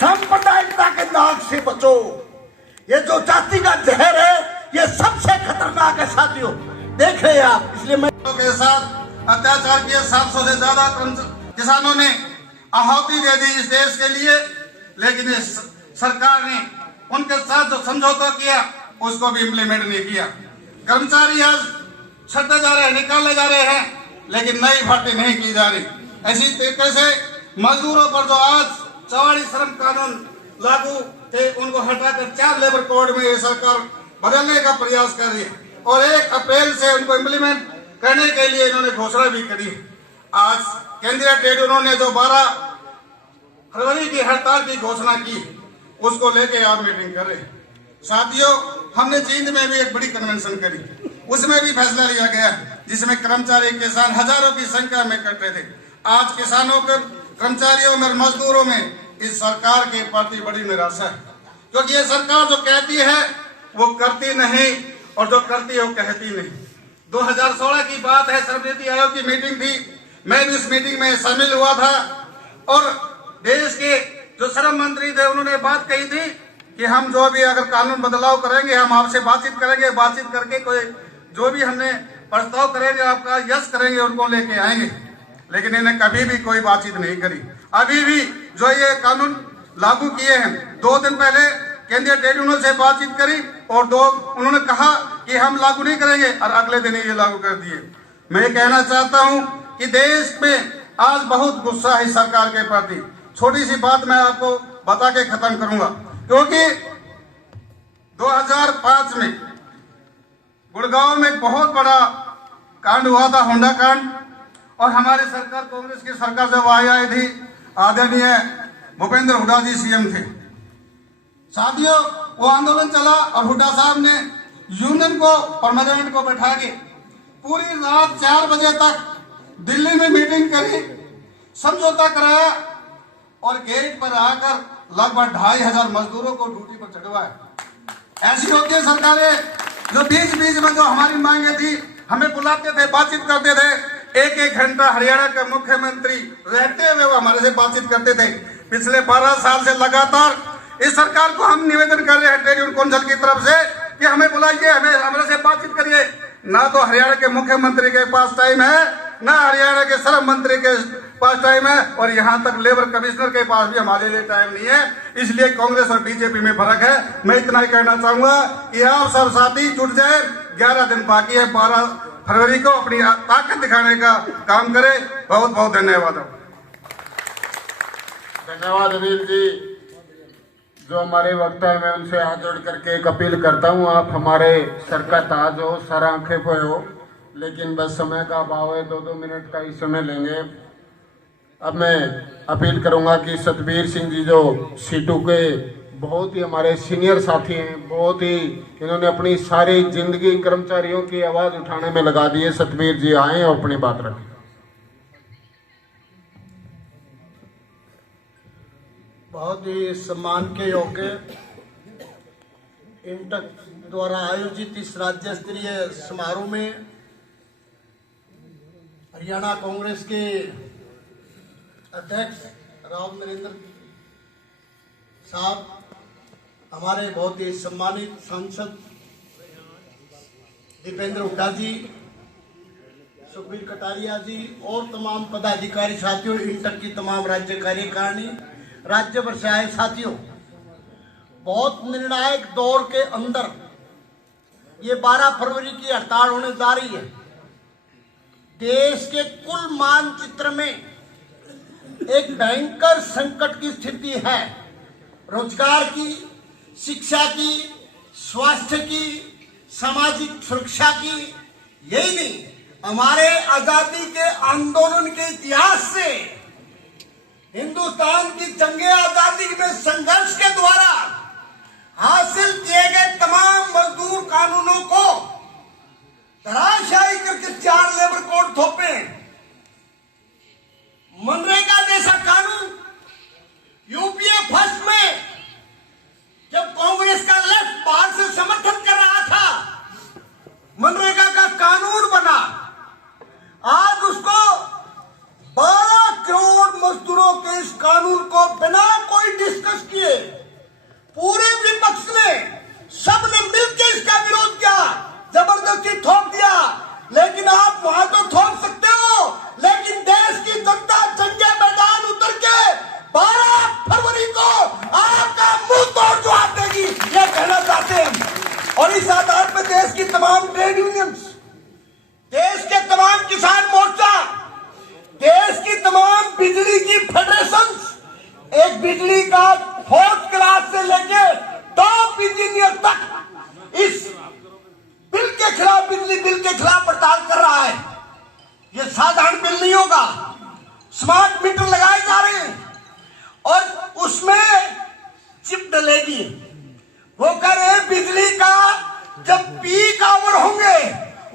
सांप्रदायिकता के नाक से बचो। ये जो जाति का जहर है ये सबसे खतरनाक है साथियों, देख रहे हैं आप। इसलिए मैं के साथ अत्याचार किए, 700 से ज्यादा किसानों ने आहुति दे दी इस देश के लिए, लेकिन इस सरकार ने उनके साथ जो समझौता किया उसको भी इम्प्लीमेंट नहीं किया। कर्मचारी आज छटते जा रहे हैं, निकाले जा रहे हैं, लेकिन नई भर्ती नहीं की जा रही। ऐसी तरीके से मजदूरों पर जो आज 44 श्रम कानून लागू थे उनको हटाकर 4 लेबर कोड में ये सरकार बदलने का प्रयास कर रही है और 1 अप्रैल से उनको इम्प्लीमेंट करने के लिए इन्होंने घोषणा भी करी। आज केंद्रीय ट्रेड यूनियन ने जो 12 फरवरी की हड़ताल की घोषणा की उसको लेके आप मीटिंग कर रहे हैं। साथियों, हमने जींद में भी एक बड़ी कन्वेंशन करी, उसमें भी फैसला लिया गया जिसमें कर्मचारी किसान हजारों की संख्या में इकट्ठे थे। आज किसानों के कर्मचारियों में मजदूरों में इस सरकार के प्रति बड़ी निराशा है, क्योंकि ये सरकार जो कहती है वो करती नहीं और जो करती है वो कहती नहीं। 2016 की बात है, श्रम नीति आयोग की मीटिंग थी, मैं भी उस मीटिंग में शामिल हुआ था और देश के जो श्रम मंत्री थे उन्होंने बात कही थी कि हम जो भी अगर कानून बदलाव करेंगे हम आपसे बातचीत करेंगे, बातचीत करके कोई जो भी हमने प्रस्ताव करेंगे आपका यस करेंगे, उनको लेके आएंगे। लेकिन इन्हें कभी भी कोई बातचीत नहीं करी। अभी भी जो ये कानून लागू किए हैं, 2 दिन पहले केंद्रीय ट्रेड यूनियन से बातचीत करी और उन्होंने कहा कि हम लागू नहीं करेंगे और अगले दिन ये लागू कर दिए। मैं कहना चाहता हूं कि देश में आज बहुत गुस्सा है सरकार के प्रति। छोटी सी बात मैं आपको बता के खत्म करूंगा, क्योंकि 2005 में गुड़गांव में बहुत बड़ा कांड हुआ था, होंडा कांड, और हमारी सरकार कांग्रेस की सरकार जब आई थी आदरणीय भूपेंद्र हुड्डा जी सीएम थे। साथियों, वो आंदोलन चला और हुड्डा साहब ने यूनियन को परमानेंट को बैठा के पूरी रात 4 बजे तक दिल्ली में मीटिंग करी, समझौता कराया और गेट पर आकर लगभग 2500 मजदूरों को ड्यूटी पर चढ़वाया। ऐसी होती है सरकारें जो बीच बीच में जो हमारी मांगे थी हमें बुलाते थे, बातचीत करते थे। 1-1 घंटा हरियाणा के मुख्यमंत्री रहते हुए वो हमारे से बातचीत करते थे। पिछले 12 साल से लगातार इस सरकार को हम निवेदन कर रहे हैं ट्रेड यूनियन काउंसिल की तरफ से कि हमें बुलाइए, हमें हमारे से बातचीत करिए। ना तो हरियाणा के मुख्यमंत्री के पास टाइम है, ना हरियाणा के श्रम मंत्री के पास टाइम है, और यहाँ तक लेबर कमिश्नर के पास भी हमारे लिए टाइम नहीं है। इसलिए कांग्रेस और बीजेपी में फर्क है। मैं इतना ही कहना चाहूंगा कि आप सब साथी जुट जाए। 11 दिन बाकी है, 12 फरवरी को अपनी ताकत दिखाने का काम करें। बहुत बहुत धन्यवाद। धन्यवाद अनिल जी। जो हमारे वक्ता है मैं उनसे हाथ जोड़ करके एक अपील करता हूँ, आप हमारे सर का ताज हो, सर आंखें पे हो, लेकिन बस समय का अभाव है, 2-2 मिनट का ही समय लेंगे। अब मैं अपील करूंगा कि सतबीर सिंह जी जो सीटू के बहुत ही हमारे सीनियर साथी हैं, बहुत ही इन्होंने अपनी सारी जिंदगी कर्मचारियों की आवाज उठाने में लगा दी है। सतबीर जी आए और अपनी बात रखें। बहुत ही सम्मान के योग्य इंटक द्वारा आयोजित इस राज्य स्तरीय समारोह में हरियाणा कांग्रेस के अध्यक्ष राव नरेंद्र साहब, हमारे बहुत ही सम्मानित सांसद दीपेंद्र हुड्डा जी, सुखबीर कटारिया जी और तमाम पदाधिकारी साथियों, इंटक की तमाम राज्य कार्यकारिणी, राज्य भर से आए साथियों, बहुत निर्णायक दौर के अंदर ये 12 फरवरी की हड़ताल होने जा रही है। देश के कुल मानचित्र में एक भयंकर संकट की स्थिति है। रोजगार की, शिक्षा की, स्वास्थ्य की, सामाजिक सुरक्षा की, यही नहीं हमारे आजादी के आंदोलन के इतिहास से हिंदुस्तान की जंगे आजादी में संघर्ष के द्वारा हासिल किए गए तमाम मजदूर कानूनों को धराशायी करके 4 लेबर कोड थोपे। मनरेगा जैसा कानून यूपीए फर्स्ट में जब कांग्रेस का लेफ्ट बाहर से समर्थन कर रहा था, मनरेगा का कानून बना। आज उसको 12 करोड़ मजदूरों के इस कानून को बिना कोई डिस्कस किए और इस आधार पर देश की तमाम ट्रेड यूनियंस, देश के तमाम किसान मोर्चा, देश की तमाम बिजली की फेडरेशंस एक बिजली का 4th क्लास से लेके टॉप इंजीनियर तक इस बिल के खिलाफ, बिजली बिल के खिलाफ हड़ताल कर रहा है। ये साधारण बिल नहीं होगा। स्मार्ट मीटर लगाए जा रहे हैं और उसमें चिप डलेगी। वो कह रहे हैं बिजली का जब पीक आवर होंगे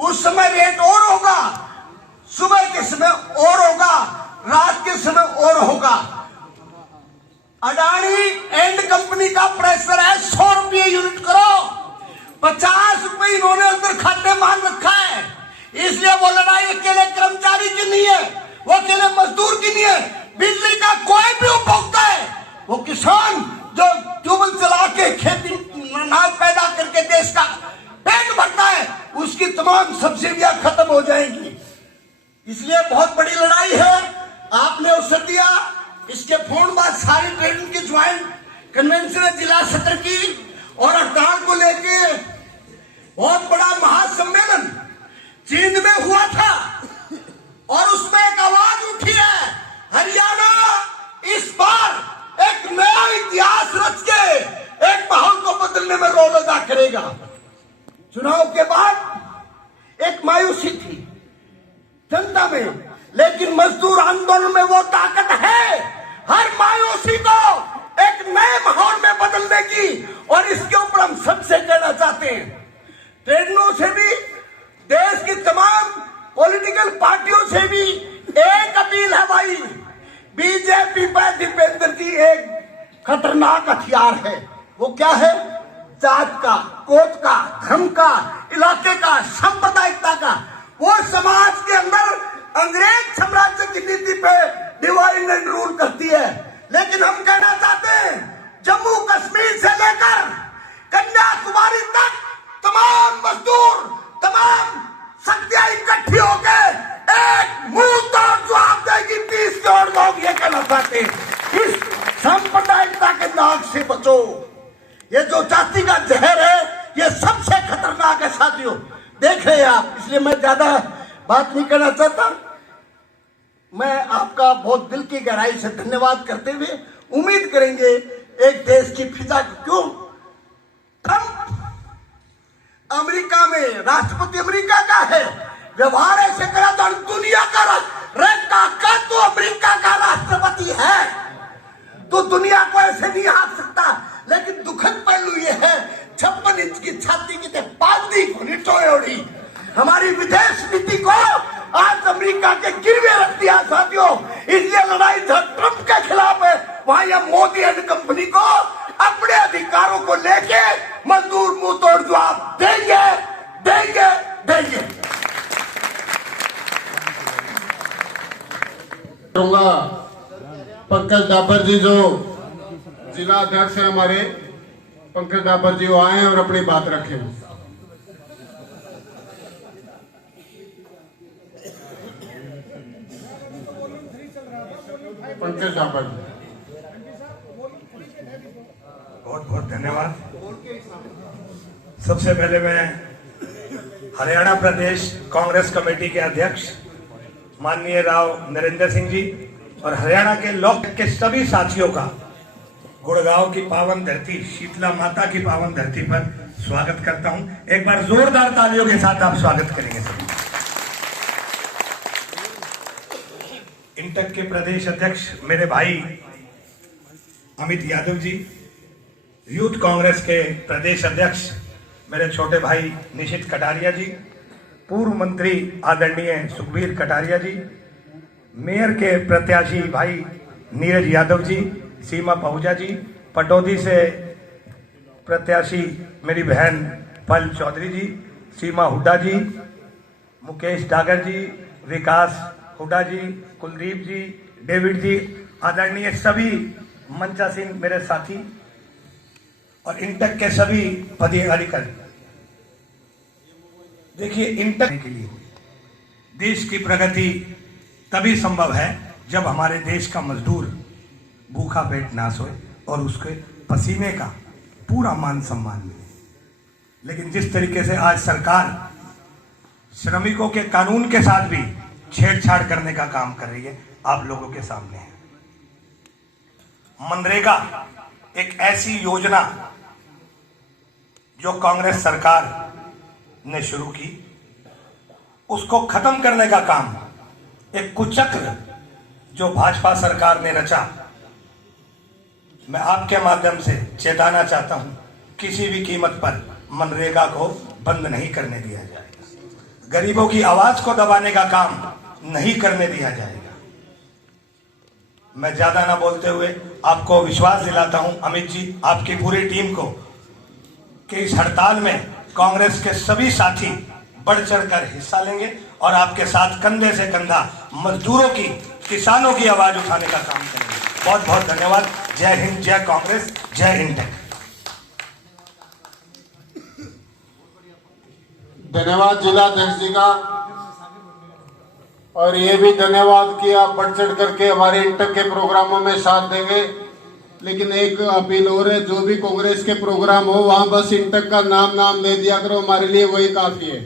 उस समय रेट और होगा, सुबह के समय और होगा, रात के समय और होगा। अडानी एंड कंपनी का प्रेशर है 100 रुपये यूनिट करो, 50 रुपये इन्होंने अंदर खाते मान रखा है। इसलिए वो लड़ाई अकेले कर्मचारी की नहीं है, वो अकेले मजदूर की नहीं है। बिजली का कोई भी उपभोक्ता है, वो किसान जो ट्यूबवेल चला के खेती अनाज पैदा करके देश का पेट भरता है, उसकी तमाम सब्सिडियां खत्म हो जाएंगी। इसलिए बहुत बड़ी लड़ाई है। आपने अवसर दिया, इसके फौरन बाद सारी ट्रेड की ज्वाइंट कन्वेंशन जिला सत्र की और हड़ताल को लेके बहुत बड़ा महासम्मेलन चीन में हुआ था और उसमें एक आवाज उठी है, हरियाणा इस बार एक नया इतिहास रच के एक माहौल को बदलने में रोल अदा करेगा। चुनाव के बाद एक मायूसी थी जनता में, लेकिन मजदूर आंदोलन में वो ताकत है हर मायूसी को एक नए माहौल में बदलने की। और इसके ऊपर हम सबसे कहना चाहते हैं, ट्रेडों से भी, देश की तमाम पॉलिटिकल पार्टियों से भी एक अपील है भाई, बीजेपी पर दीपेंद्र जी एक खतरनाक हथियार है। वो क्या है? जात का, कोट का, धर्म का, इलाके का, सांप्रदायिकता का। वो समाज के अंदर अंग्रेज साम्राज्य की नीति पे डिवाइड एंड रूल करती है। लेकिन हम कहना चाहते हैं, जम्मू कश्मीर से लेकर कन्याकुमारी तक तमाम मजदूर, तमाम शक्तियां इकट्ठी होकर एक मुंह तोड़ जवाब देगी। 30 करोड़ लोग ये कहना चाहते हैं, इस सांप्रदायिकता के नाग से बचो। ये जो जाति का जहर है, ये सबसे खतरनाक है साथियों। देख रहे हैं आप, इसलिए मैं ज्यादा बात नहीं करना चाहता। मैं आपका बहुत दिल की गहराई से धन्यवाद करते हुए उम्मीद करेंगे एक देश की फिजा। क्यों ट्रंप अमेरिका में राष्ट्रपति अमेरिका का है, व्यवहार ऐसे करा तो दुनिया का काका तो अमेरिका का राष्ट्रपति है, तो दुनिया को ऐसे नहीं हाथ सकता। लेकिन दुखद पहलू ये है, 56 इंच की छाती की पांदी को निचोड़ी हमारी विदेश नीति को आज अमेरिका के गिरवे रख दिया साथियों। इसलिए लड़ाई ट्रंप के खिलाफ है, वहां या मोदी एंड कंपनी को अपने अधिकारों को लेके मजदूर मुंह तोड़ जवाब देंगे, देंगे, देंगे। पंकज डाबर जी जो जिला अध्यक्ष है हमारे, पंकज डाबर जी वो आए और अपनी बात रखें। पंकज डाबर, बहुत बहुत धन्यवाद। सबसे पहले मैं हरियाणा प्रदेश कांग्रेस कमेटी के अध्यक्ष माननीय राव नरेंद्र सिंह जी और हरियाणा के लोक के सभी साथियों का गुड़गांव की पावन धरती, शीतला माता की पावन धरती पर स्वागत करता हूं। एक बार जोरदार तालियों के साथ आप स्वागत करेंगे सभी। इंटक के प्रदेश अध्यक्ष मेरे भाई अमित यादव जी, यूथ कांग्रेस के प्रदेश अध्यक्ष मेरे छोटे भाई निशित कटारिया जी, पूर्व मंत्री आदरणीय सुखबीर कटारिया जी, मेयर के प्रत्याशी भाई नीरज यादव जी, सीमा पहुजा जी, पटौदी से प्रत्याशी मेरी बहन पल चौधरी जी, सीमा हुड्डा जी, मुकेश डागर जी, विकास हुड्डा जी, कुलदीप जी, डेविड जी, आदरणीय सभी मंचासीन मेरे साथी और इंटक के सभी पदाधिकारी। देखिए, इंटक के लिए देश की प्रगति तभी संभव है जब हमारे देश का मजदूर भूखा पेट ना सोए और उसके पसीने का पूरा मान सम्मान मिले। लेकिन जिस तरीके से आज सरकार श्रमिकों के कानून के साथ भी छेड़छाड़ करने का काम कर रही है, आप लोगों के सामने है। मनरेगा एक ऐसी योजना जो कांग्रेस सरकार ने शुरू की, उसको खत्म करने का काम एक कुचक्र जो भाजपा सरकार ने रचा। मैं आपके माध्यम से चेताना चाहता हूं, किसी भी कीमत पर मनरेगा को बंद नहीं करने दिया जाएगा। गरीबों की आवाज को दबाने का काम नहीं करने दिया जाएगा। मैं ज्यादा ना बोलते हुए आपको विश्वास दिलाता हूं, अमित जी, आपकी पूरी टीम को, कि इस हड़ताल में कांग्रेस के सभी साथी बढ़ चढ़कर हिस्सा लेंगे और आपके साथ कंधे से कंधा मजदूरों की, किसानों की आवाज उठाने का काम करेंगे। बहुत बहुत धन्यवाद। जय हिंद, जय कांग्रेस, जय इंटेक। धन्यवाद जिलाध्यक्ष जी का, और ये भी धन्यवाद कि आप बढ़ चढ़ करके हमारे इंटक के प्रोग्रामों में साथ देंगे। लेकिन एक अपील और है, जो भी कांग्रेस के प्रोग्राम हो वहां बस इंटक का नाम दे दिया करो, हमारे लिए वही काफी है।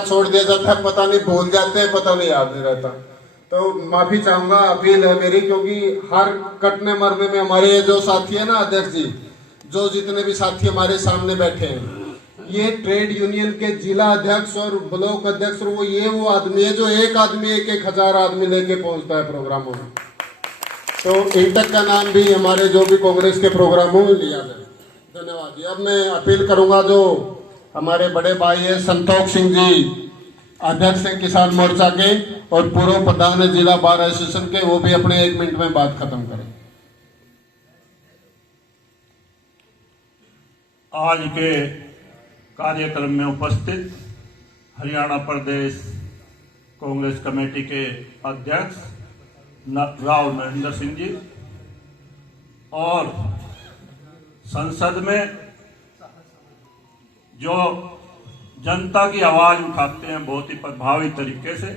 छोड़ दिया जाता है, पता नहीं भूल जाते हैं, पता नहीं याद नहीं रहता। तो माफी चाहूंगा, अपील है मेरी, क्योंकि हर कटने मरने में हमारे जो साथी है ना अध्यक्ष जी, जो जितने भी साथी हमारे सामने बैठे हैं, ये ट्रेड यूनियन के जिला अध्यक्ष और ब्लॉक अध्यक्ष, वो आदमी है जो एक आदमी 1,000 आदमी लेके पहुंचता है प्रोग्रामों में। तो इंटक का नाम भी हमारे जो भी कांग्रेस के प्रोग्रामों में लिया जाए। धन्यवाद जी। अब मैं अपील करूंगा, जो हमारे बड़े भाई है संतोष सिंह जी, अध्यक्ष हैं किसान मोर्चा के और पूर्व प्रधान है जिला बार एसोसिएशन के, वो भी अपने 1 मिनट में बात खत्म करें। आज के कार्यक्रम में उपस्थित हरियाणा प्रदेश कांग्रेस कमेटी के अध्यक्ष राव नरेंद्र सिंह जी, और संसद में जो जनता की आवाज उठाते हैं बहुत ही प्रभावी तरीके से,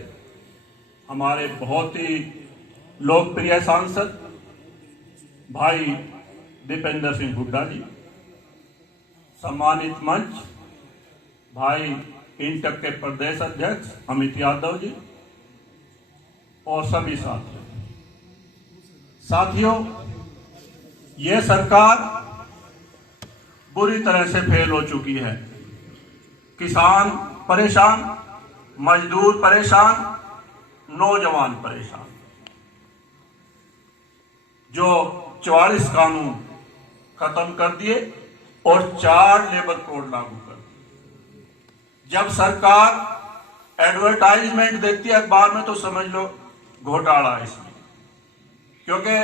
हमारे बहुत ही लोकप्रिय सांसद भाई दीपेंद्र सिंह हुड्डा जी, सम्मानित मंच भाई इंटक के प्रदेश अध्यक्ष अमित यादव जी, और सभी साथियों, ये सरकार बुरी तरह से फेल हो चुकी है। किसान परेशान, मजदूर परेशान, नौजवान परेशान। जो 44 कानून खत्म कर दिए और 4 लेबर कोड लागू कर दिए। जब सरकार एडवर्टाइजमेंट देखती है अखबार में तो समझ लो घोटाला इसमें, क्योंकि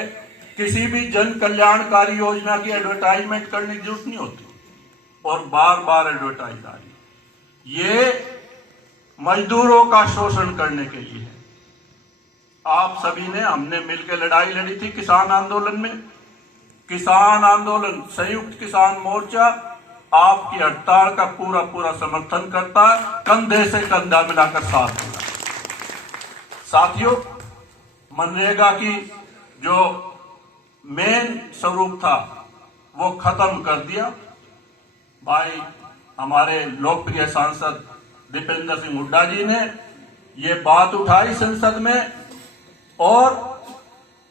किसी भी जन कल्याणकारी योजना की एडवर्टाइजमेंट करने की जरूरत नहीं होती और बार बार एडवर्टाइज आ रही। ये मजदूरों का शोषण करने के लिए है। आप सभी ने, हमने मिलकर लड़ाई लड़ी थी किसान आंदोलन में। किसान आंदोलन, संयुक्त किसान मोर्चा आपकी हड़ताल का पूरा समर्थन करता है, कंधे से कंधा मिलाकर साथ देगा। साथियों, मनरेगा की जो मेन स्वरूप था वो खत्म कर दिया। भाई हमारे लोकप्रिय सांसद दीपेंद्र सिंह हुड्डा जी ने ये बात उठाई संसद में, और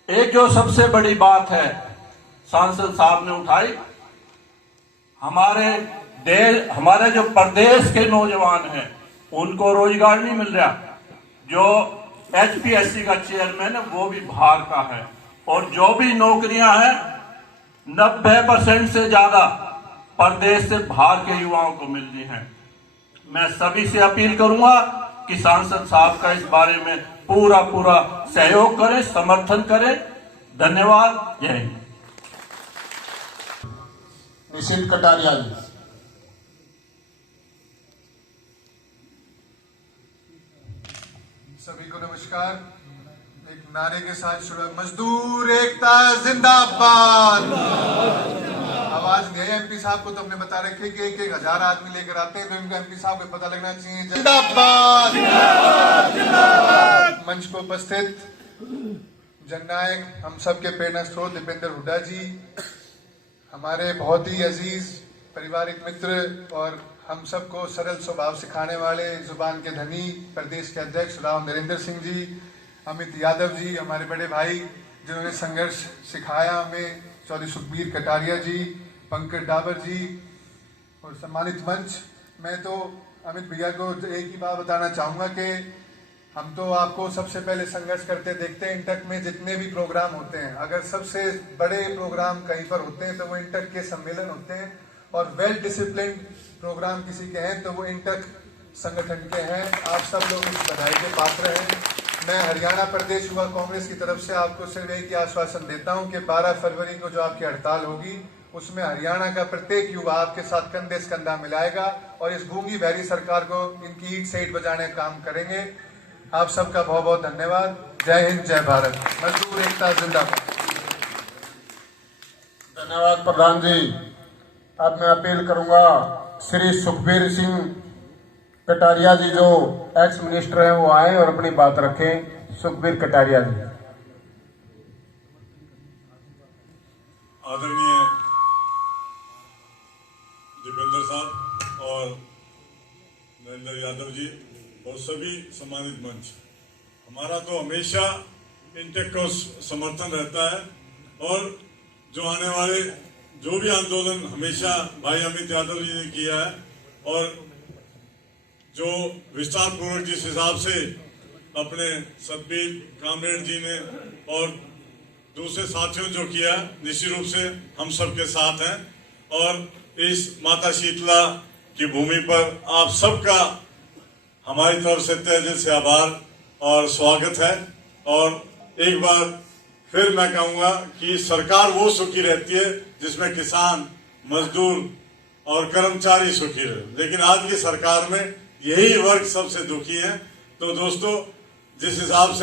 एक जो सबसे बड़ी बात है सांसद साहब ने उठाई, हमारे जो प्रदेश के नौजवान हैं उनको रोजगार नहीं मिल रहा। जो HPSC का चेयरमैन है वो भी बाहर का है, और जो भी नौकरियां हैं 90% से ज्यादा प्रदेश से बाहर के युवाओं को मिल रही हैं। मैं सभी से अपील करूंगा कि सांसद साहब का इस बारे में पूरा सहयोग करें, समर्थन करें। धन्यवाद। जय हिंद। निशित कटारिया जी। सभी को नमस्कार। एक नारे के साथ शुरू, मजदूर एकता जिंदाबाद। आवाज नहीं है MP साहब को, तो हमने बता रखे कि 1,000 आदमी लेकर आते हैं, तो इनको MP साहब को पता लगना चाहिए। जिंदाबाद। मंच को उपस्थित जननायक, हम सबके प्रेरणा स्रोत दीपेंद्र हुड्डा जी, हमारे बहुत ही अजीज पारिवारिक मित्र और हम सबको सरल स्वभाव सिखाने वाले जुबान के धनी प्रदेश के अध्यक्ष राव नरेंद्र सिंह जी, अमित यादव जी, हमारे बड़े भाई जिन्होंने संघर्ष सिखाया हमें, चौधरी सुखबीर कटारिया जी, पंकज डाबर जी और सम्मानित मंच। मैं तो अमित भैया को एक ही बात बताना चाहूँगा कि हम तो आपको सबसे पहले संघर्ष करते देखते हैं। इंटक में जितने भी प्रोग्राम होते हैं, अगर सबसे बड़े प्रोग्राम कहीं पर होते हैं तो वो इंटक के सम्मेलन होते हैं, और वेल डिसिप्लिन प्रोग्राम किसी के हैं तो वो इंटक संगठन के हैं। आप सब लोग इस बधाई के पात्र हैं। मैं हरियाणा प्रदेश युवा कांग्रेस की तरफ से आपको सिर्फ एक ही आश्वासन देता हूं कि 12 फरवरी को जो आपकी हड़ताल होगी उसमें हरियाणा का प्रत्येक युवा आपके साथ कंधे से कंधा मिलाएगा और इस गूंगी बहरी सरकार को इनकी ईट से ईट बजाने का काम करेंगे। आप सबका बहुत बहुत धन्यवाद। जय हिंद, जय भारत। मजदूर एकता जिंदाबाद। धन्यवाद प्रधान जी। अब मैं अपील करूंगा श्री सुखबीर सिंह कटारिया जी जो एक्स मिनिस्टर हैं वो आए और अपनी बात रखें। सुखबीर कटारिया जी। आदरणीय दीपेंद्र साहब और नरेंद्र यादव जी और सभी सम्मानित मंच, हमारा तो हमेशा इंटेक को समर्थन रहता है और जो आने वाले जो भी आंदोलन हमेशा भाई अमित यादव जी ने किया है और जो विस्तार पूर्वक जिस हिसाब से अपने सतबीर कामरेड जी ने और दूसरे साथियों जो किया, निश्चित रूप से हम सबके साथ हैं और इस माता शीतला की भूमि पर आप सबका हमारी तरफ से तहे दिल से आभार और स्वागत है। और एक बार फिर मैं कहूंगा कि सरकार वो सुखी रहती है जिसमें किसान, मजदूर और कर्मचारी सुखी रहे, लेकिन आज की सरकार में यही वर्ग सबसे दुखी है। तो दोस्तों, जिस हिसाब से